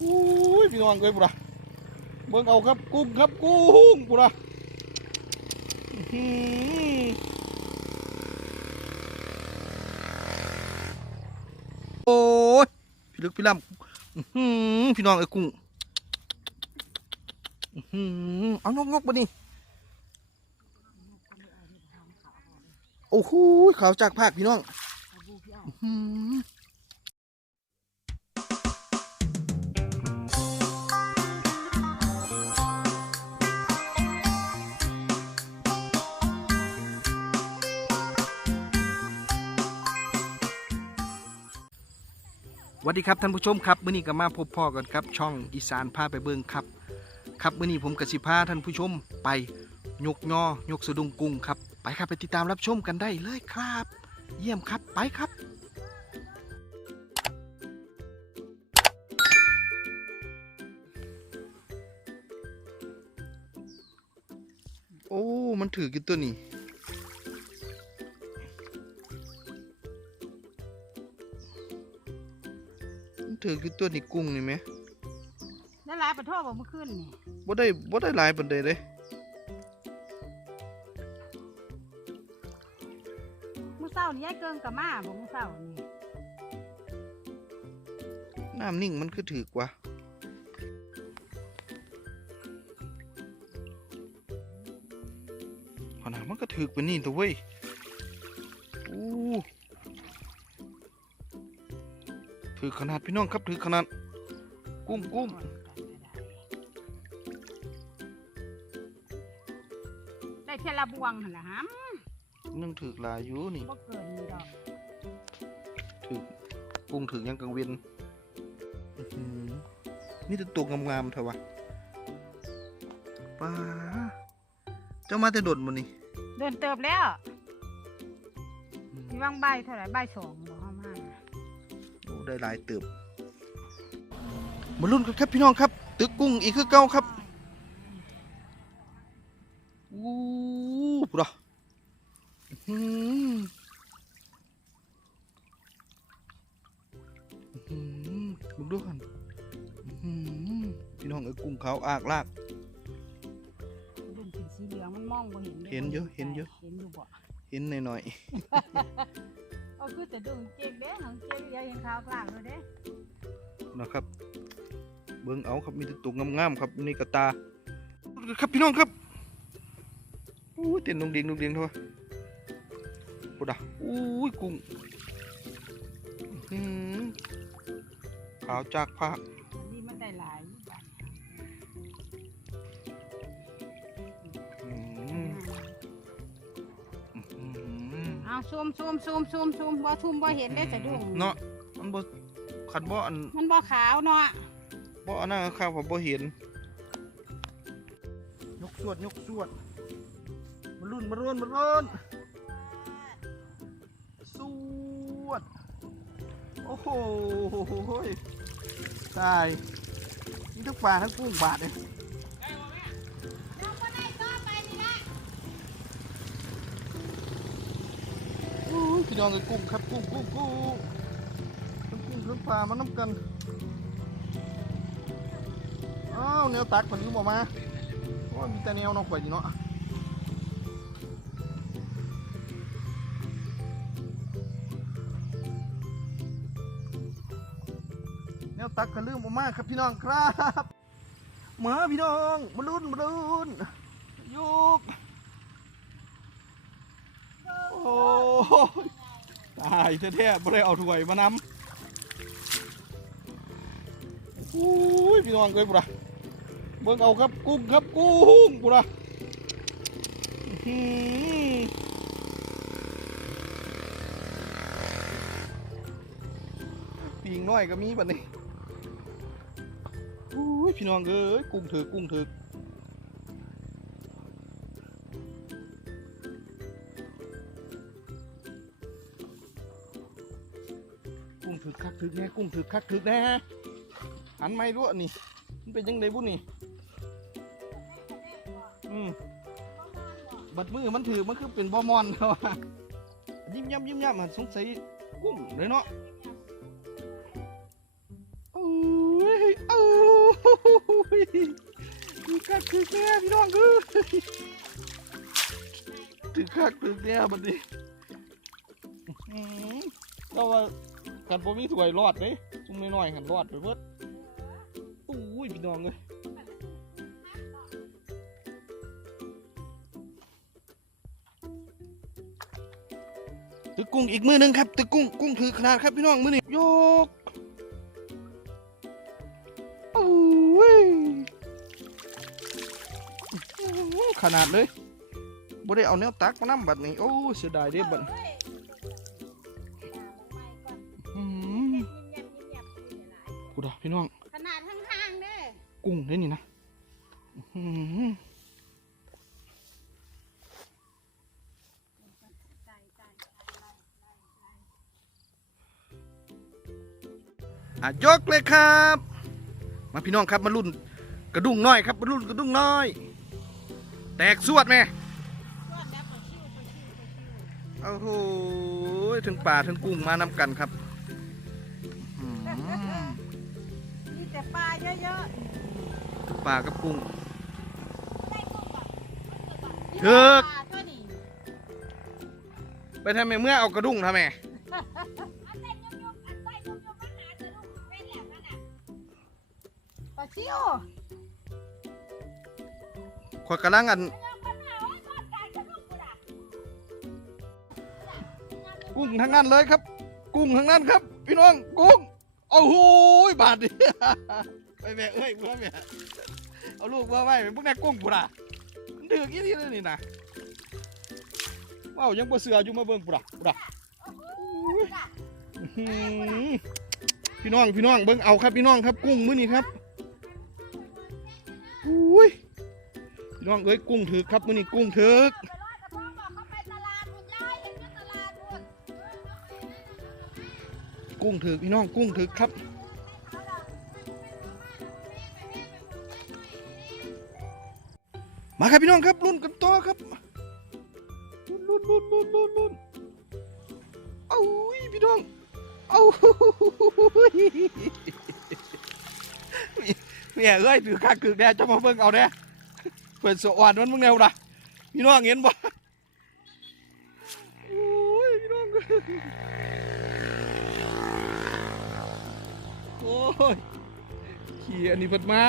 อุ้ยพี่น้องเอ้ยบุระเบิ่งเอาครับกุ้งครับกุ้งบุระโอ้ยพี่ลึกพี่ลำพี่น้องเอ้ยกุ้งอื้อหือเอางกงกๆมานี่โอ้โหขาวจากภาคพี่น้อง วัสดีครับท่านผู้ชมครับมื้อนี้ก็มาพบพ่อกันครับ ช่องอีสานพาไปเบิ่งครับ ครับมื้อนี้ผมกสิพาท่านผู้ชมไปยกยอยกสะดุงกุ้งครับ ไปครับไปติดตามรับชมกันได้เลยครับ เยี่ยมครับไปครับ โอ้ มันถือกี่ตัวนี่ มันถือกี่ตัวนี่กุ้งนี่ไหมนั่นหลายปะโทษบ่เมื่อคืนนี่บ่ได้บ่ได้หลายปานใดเลยมื้อเช้านี่ยายเกิงกับมาบ่มื้อเช้านี่น้ำนิ่งมันคือถือกว่าขนาดมันก็ถือกไปานนี่ตัวเว้ย ขนาดพี่น้องครับถือขนาดกุ้งกุ้งได้เทยละบวงหั่นล่ะหำนึ่งถือกหลายอยู่นี่บ่เกินนี่ดอกถือกุ้งถือยังกังเวียนอื้อหือมีแต่ตัวงามๆเถอะวะป้าเจ้ามาแต่โดดมันนี่เดินเติบแล้วมีวางใบายเท่าไหร่ใบายสองบ่เฮามาโอ้ ได้หลายเติบมาลุ้นกันครับพี่น้องครับ ตึกกุ้งอีกคือเก่าครับอู้ปะอื้อหืออื้อหือมึงดูกันอื้อหือพี่น้องเอ้ยกุ้งขาวอากลากเดินเป็นสีเหลืองมันมองบ่เห็นด้เห็นเยอะเห็นเยอะเห็นอยู่บ่เห็นหน่อยเก็คือแต่ดึงเจ๊กเด้หังเจ๊กยายเห็นขาวกลางเลยเด้นะครับ เบิ้งเอาครับมีแต่ตุกงามๆครับนี่กระตา ครับพี่น้องครับอู้ยเต้นดงเดียงดงเดียงเถอะปุดอะอู้ยกุ้งอื้อหือขาวจากภาค เอาซูมซูมซูมซูมซูมบ่ซูมบ่เห็นได้สะดุ้งเนาะมันบ่คันบ่อันมันบ่ขาวเนาะบ่อันนั้นข้าวผมบ่เห็นยกสวดยกสวดมารุ่นมารุ่นมารุ่นสวดโอ้โหตายนี่ทั้งปลาทั้งกุ้งบาดเลย ยพี่น้องกุ้งครับกุ้งกุ้งกุ้งทั้งกุ้งทั้งปลามาน้ำกันอ้าวแนวตักคนนี้บออกมาโอ้ยมีแต่แนวนอกไปดีเนาะแนวตักกันลืมออกมาครับพี่น้องครับมาพี่น้องมาลุ้นมาลุ้นยุกโอ้ ยตายแท้ๆไม่ได้เอาถ้วยมานำอุ้ยพี่น้องเอ้ยบุระเบิ่งเอาครับกุ้งครับกุ้งกูนะปีงน้อยก็มีบัดนี้อุ้ยพี่น้องเอ้ยกุ้งถือกุ้งถือ แม่กุ้งถือคักถือแน่ฮะหันไม่รั่วนี่ มันเป็นยังไงบุ้นนี่ อืมบัดมือมันถือมันคือเป็นบอมอนเขายิ้มย้ำยิ้มย้ำมันสงสัยกุ้งเลยเนาะโอ้ยโอ้ยถือคักถือแน่พี่น้องคือถือคักถือแน่บัดนี้เราว่า ขันบ่มีถวยรอดเด้ซุ่มน้อยๆขันรอดไปเบิดอุ้ยพี่น้องเอ้ยตึกกุ้งอีกมือหนึ่งครับตึกกุ้งกุ้งถือขนาดครับพี่น้องมือนี่โยกโอ้ยขนาดเลยบ่ได้เอาแนวตักมานํบัดนี้ โอ้เสียดายเด้บัด กูดาพี่น้อง ขนาดห่างๆเด้อกุ้งได้นี่นะอื้อหือใจใจอะยกเลยครับ มาพี่น้องครับมารุ่นกระดุงน้อยครับมารุ่นกระดุงน้อย แตกสวดไหมยอดแล้วปลาชิวปลาชิวปลาชิวโอ้โหถึงป่าถึงกุ้งมานำกันครับ เยอะถึงป่ากับกุ้งๆได้กุ้งก่อนเถิกปลาตัวนี้ไปทำไมเมื่อเอากระดุงทำไมปลาชิวขอยกำลังอัน กุ้งทั้งนั้นเลยครับ กุ้งทั้งนั้นครับ พี่น้องกุ้งโอ้โหบาทดิ ไปแม่เอ้ยเพื่อแม่เอาลูกเพื่อไว้พวกนี้กุ้งกูด่ะมันดื้อกี่นี่เลยนี่นะว้าวยังบ่เสืออยู่มาเบิ่งกูด่ะกูด่ะอื้อหือพี่น้องพี่น้องเบิ่งเอาครับพี่น้องครับกุ้งมื้อนี้ครับอุ้ยพี่น้องเอ้ยกุ้งถึกครับมื้อนี้กุ้งถึกกุ้งถึกพี่น้องกุ้งถึกครับ มาครับพี่น้องครับรุ่นกันต่อครับรุ่นรุ่นรุ่นรุ่นรุ่นรุ่นเอาอุ้ยพี่น้องเอาอุ้ยเมียเอ้ยถือคักถือแน่จะมาเบิ่งเอาแน่เปิดสวรรค์มันมึงแนวนะพี่น้องเห็นบ่โอ้ยพี่น้องโอ้ยขี่อันนี้เปิดมา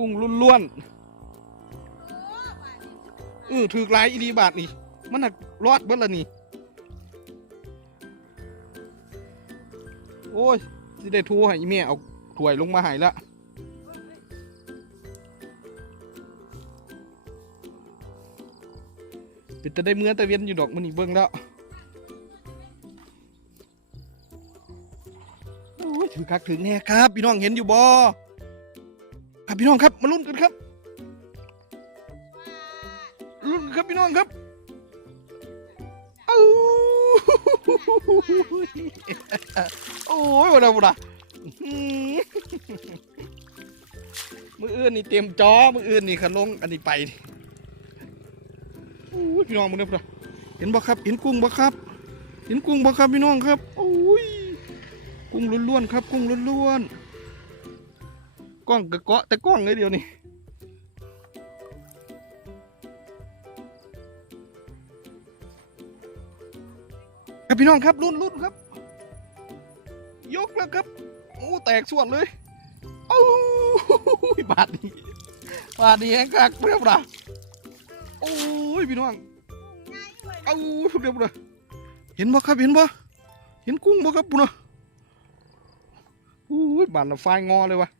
กุ้งล้วนๆเออถือกลายอีดีบาทนี่ มันหักรอดเบิ้ละนี่ โอ้ยสิได้ทัวให้อีเมียเอาถ้วยลงมาให้ละเป็นแต่ได้เมื่อแต่เวียนอยู่ดอกมันนี่เบิ่งแล้วถือคักถึงแน่ครับ พี่น้องเห็นอยู่บ่ พี่น้องครับมาลุ้นกันครับลุ้นครับพี่น้องครับเอ้าโอ้ยวันละวันละอื้อหือมืออื่นนี่เตรียมจอมืออื่นนี่ขันลงอันนี้ไปโอ้ยพี่น้องมึงเนี่ยพุ่นน่ะเห็นบ่ครับ เห็นกุ้งบ่ครับ เห็นกุ้งบ่ครับพี่น้องครับโอ้ยกุ้งล้วนๆครับ กุ้งล้วนๆ กล้องกระเกาะแต่กล้องเลยเดียวนี่ครับพี่น้องครับรุ่นรุ่นครับ ยกแล้วครับโอ้แตกส่วนเลยเอ้าบาดนี้บาดนี้แหงกักเรียบร้อยโอ้ยพี่น้องเอ้าเรียบร้อยเห็นบ่ครับเห็นบ่เห็นกุ้งบ่ครับปุ่นน่ะอุ้ยบานละไฟงอเลยวะ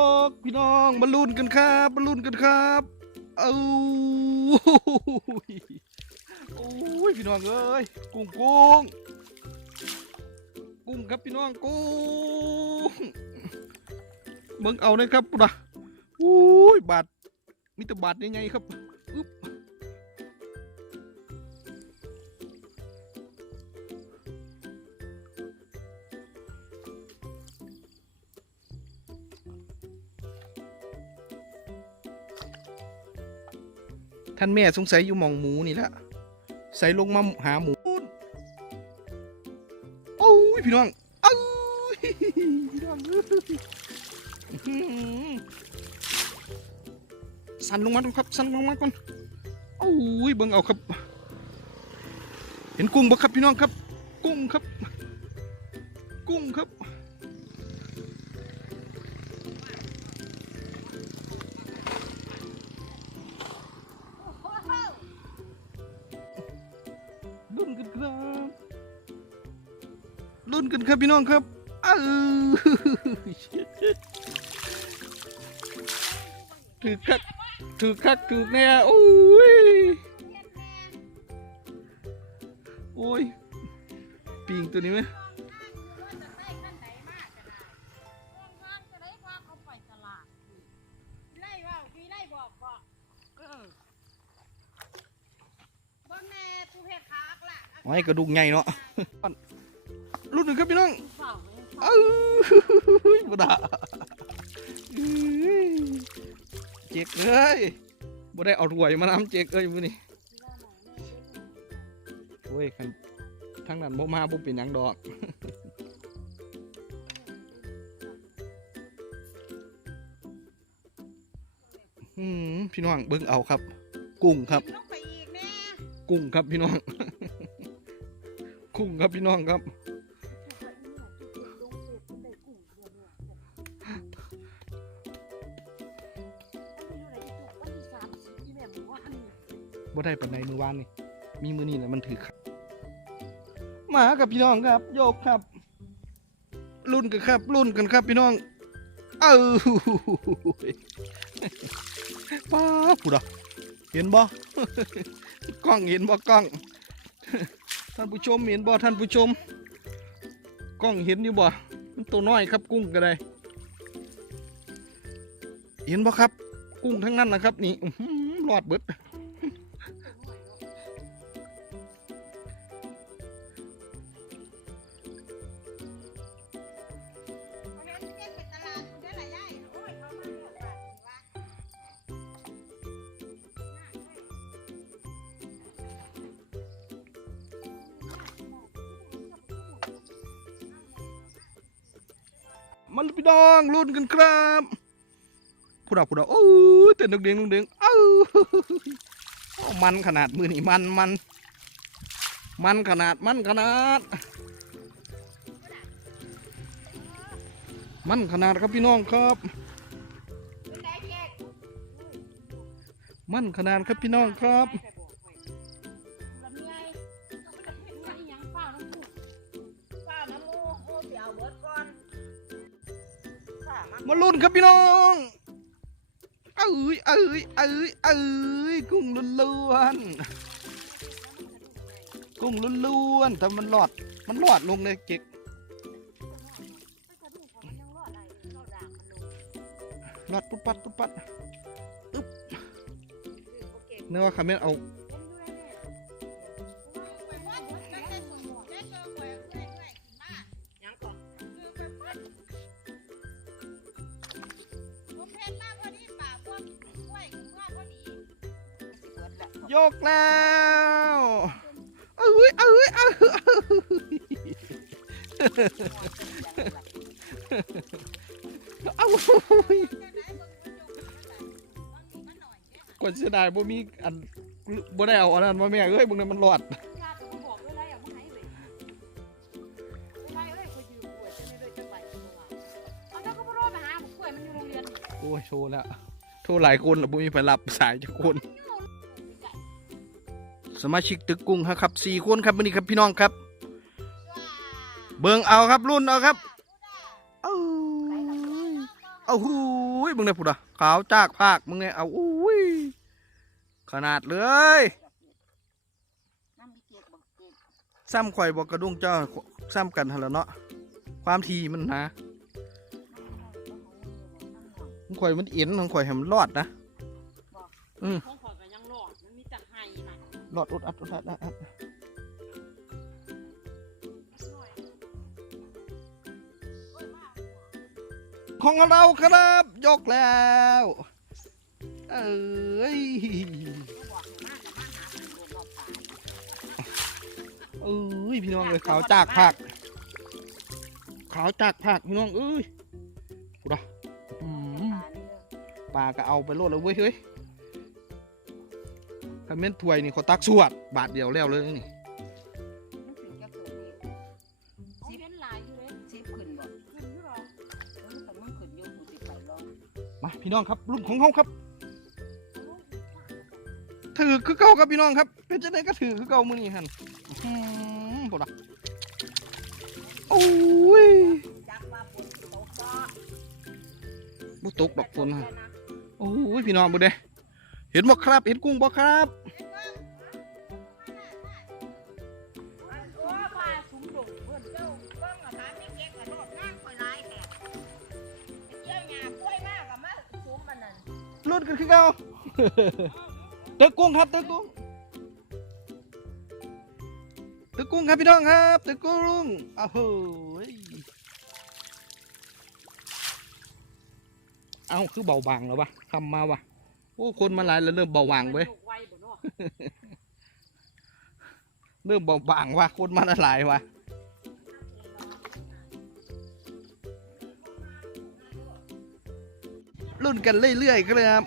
อกพี่น้องบอลลูนกันครับบอลลูนกันครับเอาโอ้ยพี่น้องเอ้ยกุ้งกุ้งกุ้งครับพี่น้องกุ้งเบิ่งเอาเลยครับปุ่นะอุ้ยบาทมีแต่บาทใหญ่ๆครับ ท่านแม่สงสัยอยู่มองหมูนี่แหละใส่ลงมาหาหมูโอ้ยพี่น้องเอ้ยพี่น้องอื้อหือสั่นลงมาดูครับสั่นลงมาก่อนโอ้ยเบิ่งเอาครับ เห็นกุ้งบ่ครับพี่น้องครับ กุ้งครับ กุ้งครับ กันครับพี่น้องครับเออถือคักถือคักถือแน่โอ้ยโอ้ยปิงตัวนี้ไหมไอ้กระดูกใหญ่เนาะ รุ่นหนึ่งครับพี่น้องเอ้ยบ่ได้เจ๊กเอ้ยบ่ได้เอารวยมานำเจ๊กเอ้ยมื้อนี้โอ้ยคันทั้งนั้นบ่มาบ่เป็นหยังดอกอืมพี่น้องเบิ่งเอาครับ กุ้งครับลงไปอีกแน่กุ้งครับพี่น้อง กุ้งครับพี่น้องครับ ได้ปันใดมือวานนี่ มีมือนี่แหละมันถือครับมากับพี่น้องครับ โยกครับรุ่นกันครับรุ่นกันครับพี่น้อง เออป้าผู้ดะเห็นบ่กล้องเห็นบ่กล้อง ท่านผู้ชมเห็นบ่ท่านผู้ชม กล้องเห็นอยู่บ่มันตัวน้อยครับกุ้งก็ได้เห็นบ่ครับ กุ้งทั้งนั้นนะครับ นี่หือรอดเบิด มันพี่น้องรุ่นกันครับผู้ดาผู้ดาโอ้ยเต้นดึงเด้งดึงเด้งเอ้ามันขนาดมือนี่มันมันมันขนาดมันขนาด มันขนาดครับพี่น้องครับ มันขนาดครับพี่น้องครับ องเอ้ยเอ้ยเอ้ยเอ้ยกุ้งล้วนๆกุ้งล้วนๆแต่มันหลอดมันหลอดลงเลยเก๊กหลอดปุ๊บปัดปุ๊บปัดอึ๊บเนื้อว่าคาเมนเอา โยกแล้วเอ้ยเอ้ยเอ้ยเอ้ยกดเสียดายบ่มีอันบ่ได้เอาอันนั้นมาแม่เอ้ยบึงนั้นมันหลอดโอ้ยโชว์แล้ว โทรหลายคนแล้วบ่มีไปรับสายจากคน สมาชิกตึกกุ้งครับสี่คนครับวันนี้ครับพี่น้องครับ เบิ่งเอาครับรุ่นเอาครับเอาเอาหูยมึงเนี่ยพูดอะขาวจากภาคมึงเนี่ยเอาอุ้ยขนาดเลยซ้ำข่อยบอกกระดุงเจ้าซ้ำกันหั่นแล้วเนาะความทีมันนะข่อยมันเอ็นของข่อยให้มันรอดนะของ หลอดอุดอัดอุดอัดอัดของเราครับ ยกแล้ว เอ้ยเอ้ยพี่น้องเลยขาวจากผัก ขาวจากผักพี่น้องเอ้ยกูละปลาก็เอาไปโลดเลยเว้ยเฮ้ย ถ้าเม่นถ้วยนี่เขาตักสวด บาทเดียวแล้วเลยนี่มันถึงจะเกิดนี่สิเป็นหลายอยู่เลยชิปขึ้นบ่ขึ้นอยู่หรอแล้วมันก็มันขึ้นอยู่ผู้สิไปรองมาพี่น้องครับรุ่นของเขาครับ ถือคือเก่าครับพี่น้องครับ เป็นจะได้ก็ถือคือเก่ามือนี่ฮันอื้อหือปวดอะโอ้ยจักว่าฝนสิตกบ่บุตกดอกฝนฮะโอ้ยพี่น้องบุเด้ เห็นบ่ครับเห็นกุ้งบ่ครับโอ้ว่าสุมดงเพิ่นเจ้าเบิ่งอะถามนี่เก็กกระโดดงานค่อยหลายแท้เกี่ยวหญ้ากล้วยมากก็มาสุมมันนั่นรุ่นกันคือเก่าเตอกุ้งครับเตอกุ้งเตอกุ้งครับพี่น้องครับเตอกุ้งอ้าวเฮ้ยเอาคือเบาบางแล้ววะทำมาวะ โอ้คนมาหลายแล้วเริ่มเบาบางเว้ยลูกไวบ่เนาะเริ่มเบาบางว่ะคนมาหลายว่ะรุ่นกันเรื่อยๆครับ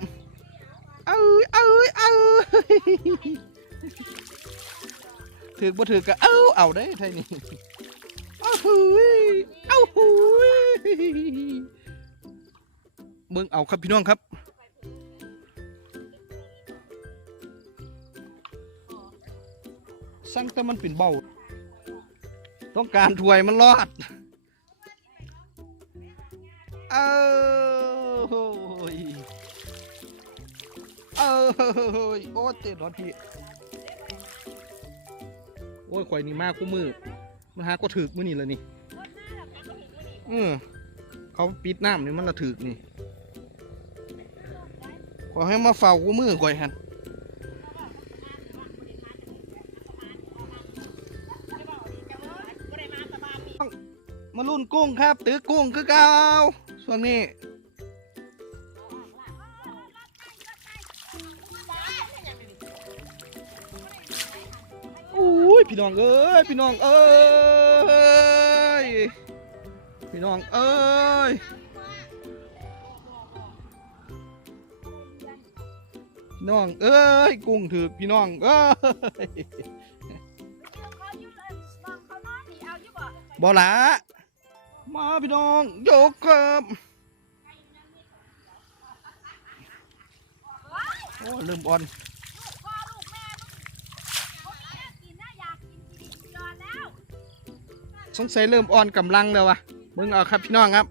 เอ้ยเอ้ยเอ้ยถือบ่ถือก็เอ้าเอาได้ไทยนี่เอ้าหุยเอ้าหุยเบิ่งเอาครับพี่น้องครับ สั่งแต่มันเป็นเบา ต้องการถวยมันรอด เออโอ้ยเออโอ้เตะนอนพี่ โอ้ยข่อยนี่มากกูมือมันหาก็ถึกมือนี่เลยนี่อืมเขาปิดน้ำนี่มันละถึกนี่ ขอให้มาเฝ้ากูมือก่อยหัน กุ้งครับตื้อกุ้งคือเก่าส่วนนี้อุ้ยพี่น้องเอ้ยพี่น้องเอ้ยพี่น้องเอ้ยพี่น้องเอ้ยกุ้งถือพี่น้องเอ้ยบอละ มาพี่น้องยกครับโอ้เริ่มอ่อนสงสัยเริ่มอ่อนกำลังแล้ววะมึงเอาครับพี่น้องครับ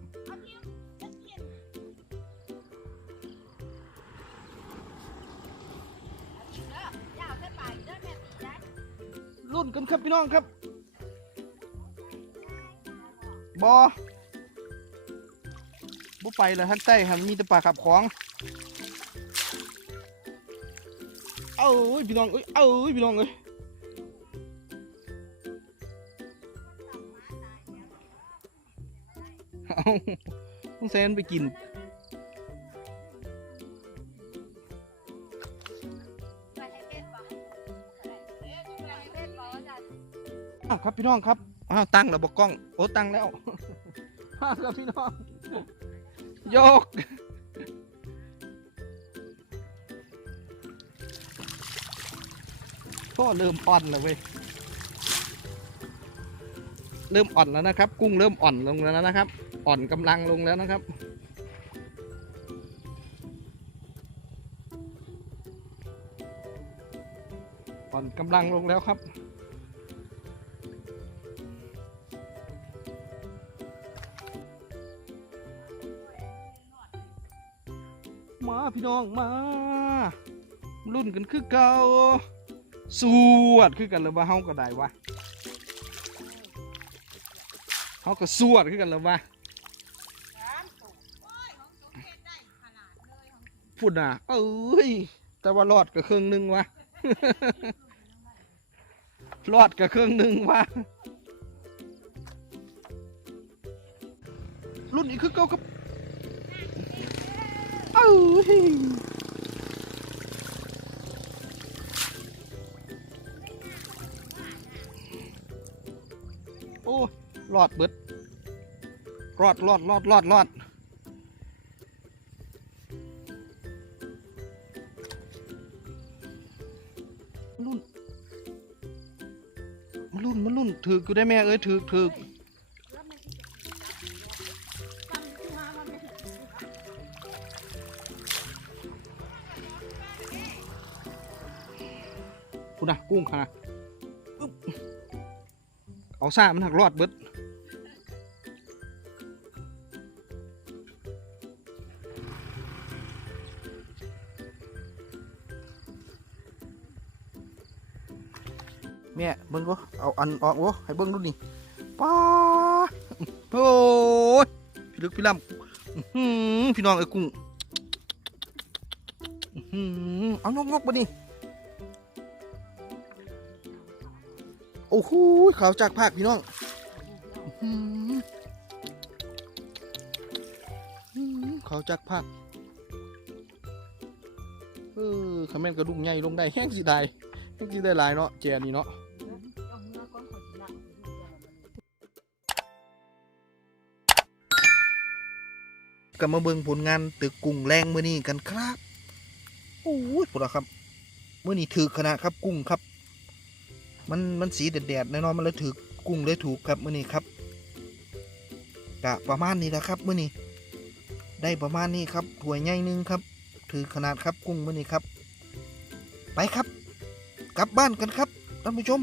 รุ่นกันครับพี่น้องครับ บอบอไปเลยทางใต้ครับมีแต่ป่าขับของ เอ้ยพี่น้องเอ้ยเอ้ยพี่น้องเอ้ยเอาต้องแซนไปกินอ้าวครับพี่น้องครับ อ้าวตั้งแล้วบอกกล้อง โอ้ตั้งแล้วอ้าวครับพี่น้องโยกก็เริ่มอ่อนแล้วเว้ย เริ่มอ่อนแล้วนะครับ กุ้งเริ่มอ่อนลงแล้วนะครับ อ่อนกำลังลงแล้วนะครับอ่อนกำลังลงแล้วครับ พี่น้องมารุ่นกันคือเก่าสวดคือกันเลยว่าเฮาก็ได้วะเฮาก็สวดคือกันเลยว่าพูดนะเอ้ยแต่ว่ารอดก็ครึ่องหนึงวะรอดก็ครึ่องหนึงวะรุ่นนี้คือเก่ากับ เอ้ยอดเบิดรอดรอดรอดรอดรอดรุ่นมันรุ่นมันรุ่นถือกอยู่ได้แม่เอ้ยถือถือ คุณนะกุ้งค่ะเอาซ่ามันหักรอดเบิดแม่เบิ่งก็เอาอันออกวะให้เบิ่งดูนี่ป้าโอ้ยพี่ลึกพี่ลำพี่น้องเอ้กุ้งอื้อหือเอางอกๆบ่นี่ โอ้โหขาวจากภาคพี่น้องอื้อหืออื้อหือขาวจากภาคเออคำแม่นกระดุกใหญ่ลงได้แห้งสิได้แห้งสิได้หลายเนาะแจนี่เนาะเอาเนื้อก้อนขอดหนักกลับมาเบิ่งผลงานตึกกุ้งแรงมื้อนี้กันครับ โอ้ยพวกเราครับมื้อนี้ถือขนาดครับกุ้งครับ มันมันสีแดดๆแน่นอนมันเลยถือกุ้งเลยถูกครับมื้อนี้ครับกะประมาณนี้แหละครับมื้อนี้ ได้ประมาณนี้ครับถ้วยใหญ่หนึงครับ ถือขนาดครับกุ้งมื้อนี้ครับ ไปครับ กลับบ้านกันครับท่านผู้ชม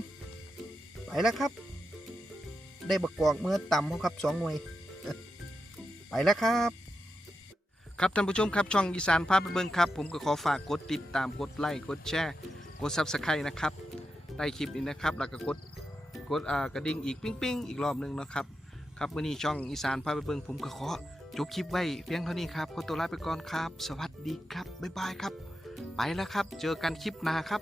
ไปแล้วครับ ได้บักกอกเมื่อต่ำครับสองหน่วย ไปแล้วครับครับท่านผู้ชมครับช่องอีสานพาไปเบิ่งครับ ผมก็ขอฝากกดติดตามกดไลค์กดแชร์ กดซับสไครต์นะครับ ใต้คลิปนี้นะครับ แล้วก็กดกดกระดิ่งอีกปิ้งปิ้งอีกรอบหนึงนะครับ ครับวันนี้ช่องอีสานพาไปเบิ่งผมก็ขอจบคลิปไว้เพียงเท่านี้ครับขอตัวลาไปก่อนครับ สวัสดีครับบ๊ายบายครับ ไปแล้วครับ เจอกันคลิปหน้าครับ